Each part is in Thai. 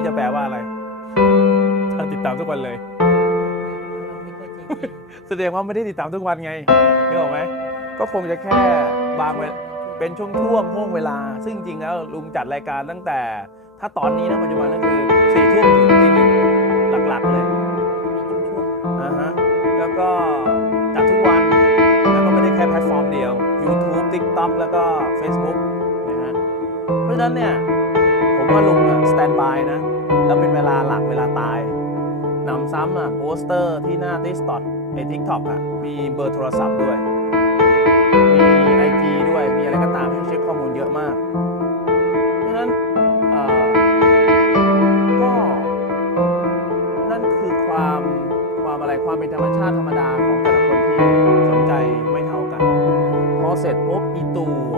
นี้จะแปลว่าอะไรถ้าติดตามทุกวันเลยไม่ค่อยจะแสดงว่าไม่ได้ติดตามทุกวันไงนึกออกไหมก็คงจะแค่บางเวลเป็นช่วงช่วงๆห่วงเวลา ซึ่งจริงๆแล้วลุงจัดรายการตั้งแต่ ถ้าตอนนี้นะปัจจุบันก็คือสี่ทุ่มถึงตีหนึ่งหลักๆเลยอ่าฮะแล้วก็จัดทุกวัน แล้วก็ไม่ได้แค่แพลตฟอร์มเดียว YouTube TikTok แล้วก็ Facebook นะฮะเพราะฉะนั้นเนี่ย ผมว่าลุงอะสแตนบายนะ แล้วเป็นเวลาหลักเวลาตายหนำซ้ำอะโปสเตอร์ที่หน้า t i k t o k ไอ้ TikTok อะมีเบอร์โทรศัพท์ด้วย มีไอจีด้วย มีอะไรก็ตามให้เช็คข้อมูลเยอะมาก เพราะฉะนั้นก็นั่นคือความความอะไรความเป็นธรรมชาติธรรมดาของแต่ละคนที่สนใจไม่เท่ากัน พอเสร็จปุ๊บอีตัว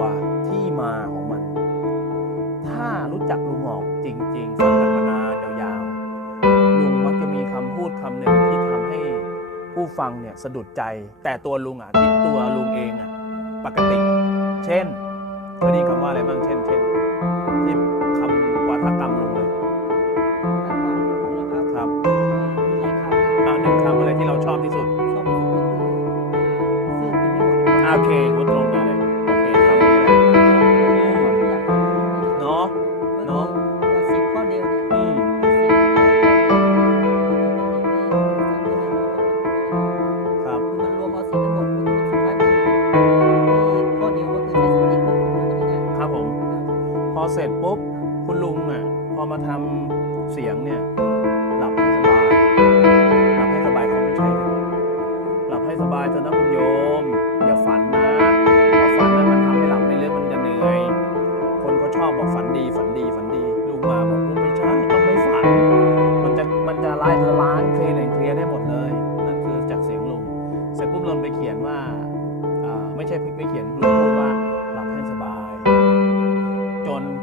ฟังเนี่ยสะดุดใจแต่ตัวลุงอะที่ตัวลุงเองอะปกติ เช่นเคยได้ยินคำว่าอะไรบ้างเช่นเช่นที่คำวาทกรรม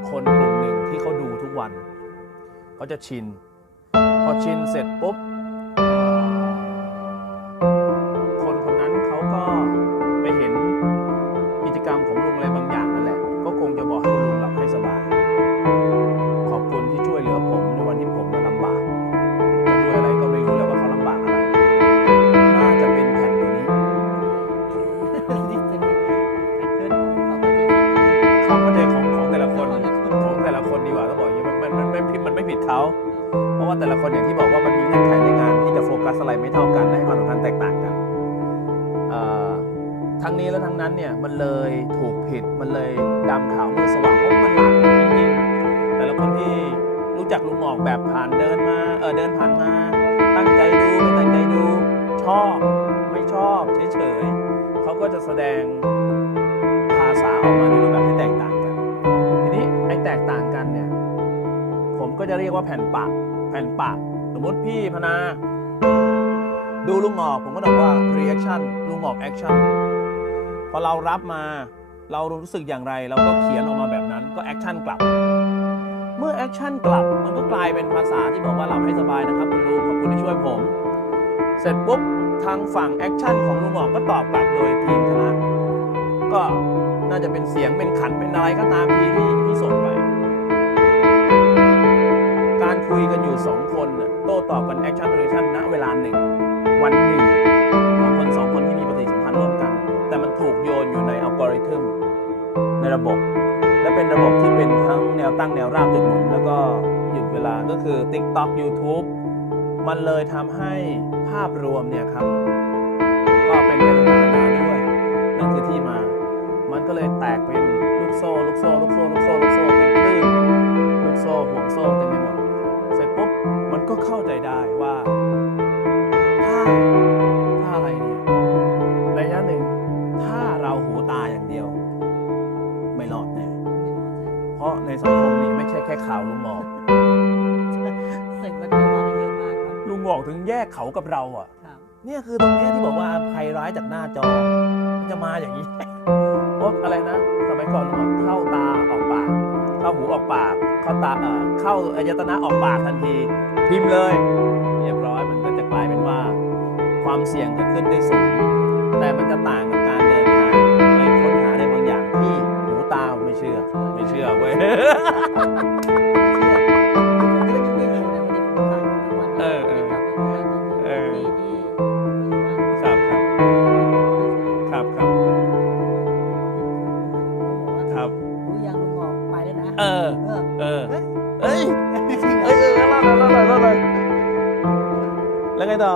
คนกลุ่มหนึ่งที่เขาดูทุกวัน เขาจะชิน พอชินเสร็จปุ๊บ การที่จะโฟกัสอะไรไม่เท่ากันและให้ความสำคัญแตกต่างกันทั้งนี้และทั้งนั้นเนี่ยมันเลยถูกผิดมันเลยดำขาวมืดสว่างเพราะมันหลากหลายจริงๆแต่ละคนที่รู้จักลุงหมอกแบบผ่านเดินมาเออเดินผ่านมา ตั้งใจดูไม่ตั้งใจดูชอบไม่ชอบเฉยๆเขาก็จะแสดงภาษาออกมาในรูปแบบที่แตกต่างกัน ทีนี้ไอ้แตกต่างกันเนี่ยผมก็จะเรียกว่าแผ่นปะแผ่นปะสมมติพี่พนา ดูลุงหงอกผมก็บอกว่า reaction ลุงหงอก action พอเรารับมาเรารู้สึกอย่างไรเราก็เขียนออกมาแบบนั้นก็ action กลับ เมื่อ action กลับมันก็กลายเป็นภาษาที่บอกว่าหลับให้สบายนะครับคุณลุงขอบคุณที่ช่วยผม เสร็จปุ๊บทางฝั่ง action ของลุงหงอกก็ตอบกลับโดยทีมคณะก็น่าจะเป็นเสียงเป็นขันเป็นอะไรก็ตามทีที่ที่ส่งไป การคุยกันอยู่ 2 คนโต้ตอบกัน action relation ณเวลาหนึ่ง ในระบบ และเป็นระบบที่เป็นทั้งแนวตั้งแนวราบจุดหมุนแล้วก็หยุดเวลาก็คือ TikTok YouTube มันเลยทำให้ภาพรวมเนี่ยครับ ก็เป็นไปต่างนานาด้วย นั่นคือที่มา มันก็เลยแตกเป็นลูกโซ่ลูกโซ่ลูกโซ่ลูกโซ่ลูกโซ่เป็นคลื่นลูกโซ่ห่วงโซ่เต็มไปหมด เสร็จปุ๊บมันก็เข้าใจได้ว่าถ้า ค่ข่าวลุงหมอกสึกมันเข้ามาได้เยอะมากครับลุงหมอกถึงแยกเขากับเราอะ ครับ เนี่ยคือตรงเนี้ยที่บอกว่าภัยร้ายจากหน้าจอมันจะมาอย่างนี้เพราะอะไรนะ สมัยก่อนลุงบอกเข้าตาออกปาก เข้าหูออกปาก เข้าตาเอ่อเข้าอายตนะออกปากทันที พิมพ์เลย เรียบร้อยมันก็จะกลายเป็นว่า ความเสี่ยงจะขึ้นได้สูงแต่มันจะต่าง เออเออเออครับครับครับ ครับ รู้ยังลุงออกไปแล้วนะ เออ เออ เฮ้ย เฮ้ยเออเล่าเลยเล่าเลยเล่าเลยแล้วไงต่อ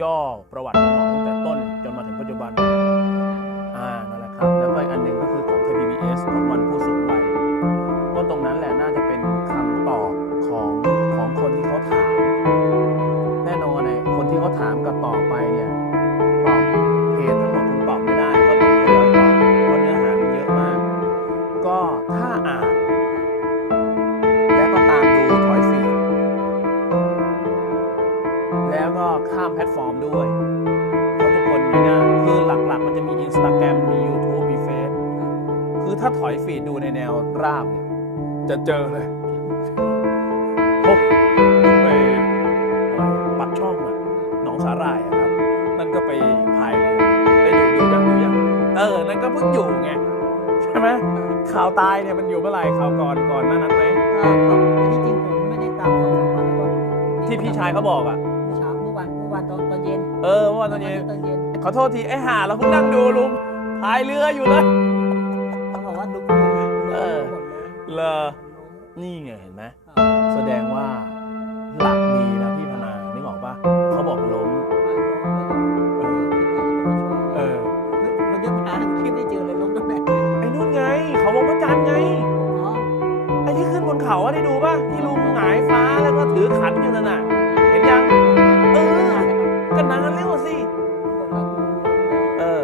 ย่อประวัติของหมอตั้งแต่ต้นจนมาถึงปัจจุบันอ่านั่นแหละครับ แล้วก็อีกอันหนึ่งก็คือของไทย PBS ของวันผู้สูงวัย ราบเนี่ยจะเจอเลยพบไปอะไรปักช่องอะหนองสาหร่ายอะครับ นั่นก็ไปพายเรือได้ดูดูยังดูยังเออ นั่นก็เพิ่งอยู่ไงใช่ไหมข่าวตายเนี่ยมันอยู่เมื่อไหร่ข่าวก่อนก่อนหน้านั้นไหมก็ก็ที่จริงผมไม่ได้ตามสองสามวันแล้วก็ที่พี่ชายเขาบอกอะเมื่อเช้าเมื่อวันเมื่อวันตอนตอนเย็นเออเมื่อวานตอนเย็นตอนเย็นขอโทษทีไอ้ห่าเราเพิ่งนั่งดูลุงพายเรืออยู่เลย เลยเลอนี่ไงเห็นไหมแสดงว่าหลักดีนะพี่พนานึกออกปะเขาบอกล้มเออเราจะหาคลิปได้เจอเลยลงตรงไหนไอ้นู่นไง เขาวงพระจันทร์ไงอ๋อไอ้ที่ขึ้นบนเขาอะได้ดูป่ะที่ลุงหงายฟ้าแล้วก็ถือขันอยู่นั่นน่ะเห็นยังเออก็นานแล้วสิเออ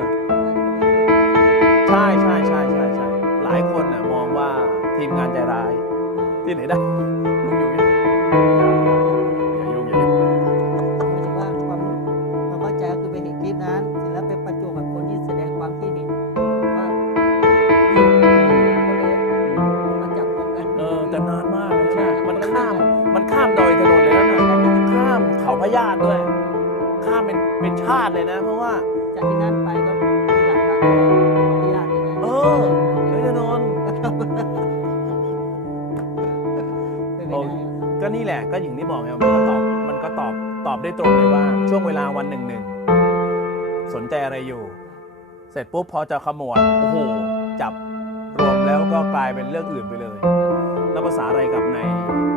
ใช่ใช่ใช่ใช่ งานใจร้าย ที่ไหนได้ลุงอยู่ไงอย่ายุ่งอย่ายุ่งหมายถึงว่าความความเข้าใจก็คือไปเห็นคลิปนั้นเสร็จแล้วไปประจวบกับคนที่แสดงความคิดเห็นว่าก็เลยมาจับรวมกันเออแต่นานมากเลยนะมันข้าม มันข้ามดอยถนนเลยนะข้ามเขาพญาตด้วย ข้ามเป็นเป็นชาติเลยนะ ละก็อย่างที่บอกไงมันก็ตอบมันก็ตอบตอบได้ตรงเลยว่า ช่วงเวลาวันหนึ่งหนึ่งสนใจอะไรอยู่ เสร็จปุ๊บพอจะขมวดโอ้โหจับรวมแล้วก็กลายเป็นเรื่องอื่นไปเลย แล้วภาษาอะไรกับใน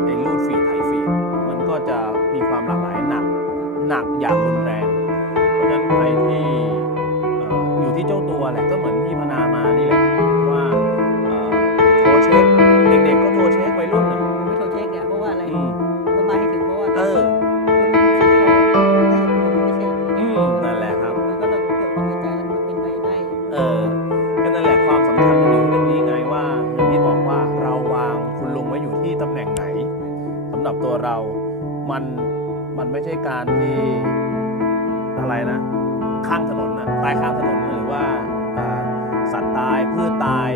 ในรูดฟีดไทยฟีดมันก็จะมีความหลากหลายหนักหนักอย่างรุนแรง เพราะฉะนั้นใครที่ออยู่ที่เจ้าตัวแหละก็เหมือนที่พนามานี่แหละว่าเอ่อโทรเช็ค เออก็นั่นแหละความสำคัญมันอยู่ตรงนี้ไงว่าอย่างที่บอกว่าเราวางคุณลุงไว้อยู่ที่ตำแหน่งไหนสำหรับตัวเรา มัน มันไม่ใช่การที่อะไรนะ ข้างถนนนะตายข้างถนนหรือว่าสัตว์ตายพืชตาย